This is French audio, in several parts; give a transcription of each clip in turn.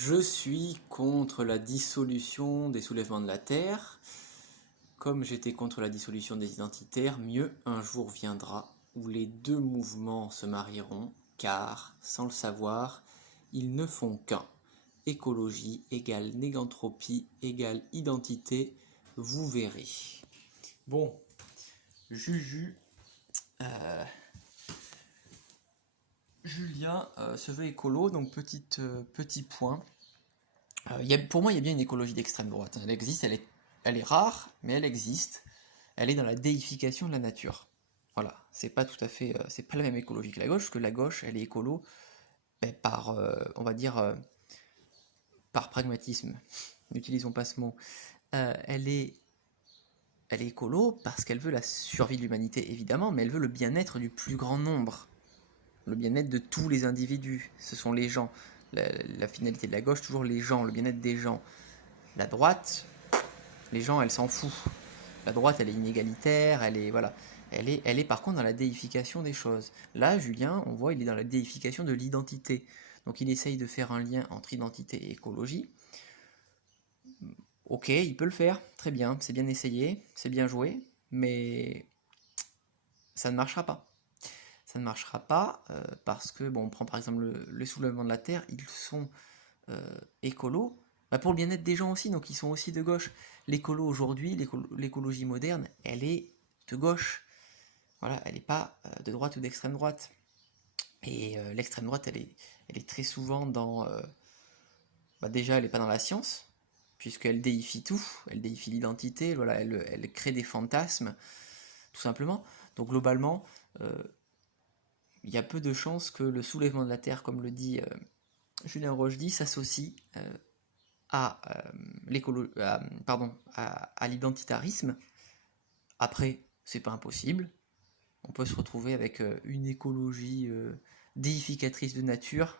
Je suis contre la dissolution des soulèvements de la Terre. Comme j'étais contre la dissolution des identitaires, mieux un jour viendra où les deux mouvements se marieront, car, sans le savoir, ils ne font qu'un. Écologie égale négantropie égale identité, vous verrez. Bon, Juju, Julien se veut écolo, donc petit point. Pour moi, il y a bien une écologie d'extrême droite. Elle existe, elle est rare, mais elle existe. Elle est dans la déification de la nature. Voilà, c'est pas tout à fait, c'est pas la même écologie que la gauche, parce que la gauche, elle est écolo par, on va dire, par pragmatisme. N'utilisons pas ce mot. Elle est écolo parce qu'elle veut la survie de l'humanité, évidemment, mais elle veut le bien-être du plus grand nombre. Le bien-être de tous les individus. Ce sont les gens. La finalité de la gauche, toujours les gens, le bien-être des gens. La droite, les gens, elle s'en fout. La droite, elle est inégalitaire, elle est, voilà. Elle est par contre dans la déification des choses. Là, Julien, on voit, il est dans la déification de l'identité. Donc il essaye de faire un lien entre identité et écologie. Ok, il peut le faire, très bien, c'est bien essayé, c'est bien joué, mais ça ne marchera pas. Ça ne marchera pas parce que, bon, on prend par exemple le soulèvement de la Terre, ils sont écolos, bah pour le bien-être des gens aussi, donc ils sont aussi de gauche. L'écolo aujourd'hui, l'écologie moderne, elle est de gauche. Voilà, elle n'est pas de droite ou d'extrême droite. Et l'extrême droite, elle est très souvent dans... bah déjà, elle n'est pas dans la science, puisqu'elle déifie tout, elle déifie l'identité, voilà, elle crée des fantasmes, tout simplement. Donc globalement, il y a peu de chances que le soulèvement de la Terre, comme le dit Julien Rochdy, s'associe à, à l'identitarisme. Après, c'est pas impossible. On peut se retrouver avec une écologie déificatrice de nature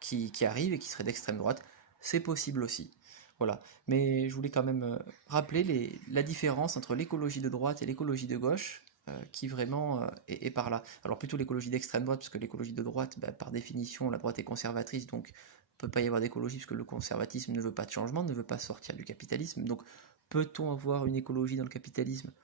qui arrive et qui serait d'extrême droite. C'est possible aussi. Voilà. Mais je voulais quand même rappeler la différence entre l'écologie de droite et l'écologie de gauche, qui vraiment est par là. Alors plutôt l'écologie d'extrême droite, parce que l'écologie de droite, bah, par définition, la droite est conservatrice, donc il ne peut pas y avoir d'écologie, parce que le conservatisme ne veut pas de changement, ne veut pas sortir du capitalisme. Donc peut-on avoir une écologie dans le capitalisme?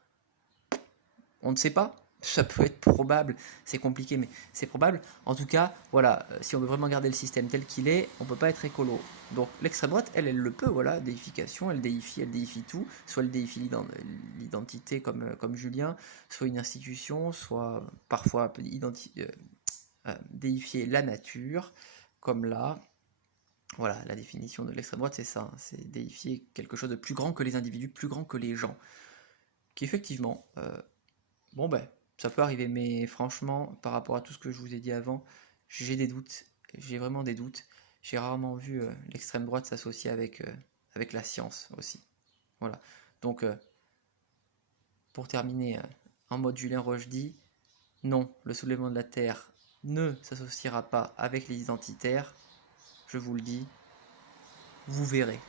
On ne sait pas. Ça peut être probable, c'est compliqué, mais c'est probable. En tout cas, voilà, si on veut vraiment garder le système tel qu'il est, on peut pas être écolo. Donc l'extrême droite, elle le peut, voilà, déification, elle déifie tout. Soit elle déifie l'identité comme Julien, soit une institution, soit parfois déifier la nature, comme là. Voilà, la définition de l'extrême droite, c'est ça, hein, c'est déifier quelque chose de plus grand que les individus, plus grand que les gens. Qui effectivement, bon ben, ça peut arriver, mais franchement, par rapport à tout ce que je vous ai dit avant, j'ai des doutes, j'ai vraiment des doutes. J'ai rarement vu l'extrême droite s'associer avec la science aussi. Voilà. Donc, pour terminer, en mode Julien Rochdy, non, le soulèvement de la Terre ne s'associera pas avec les identitaires, je vous le dis, vous verrez.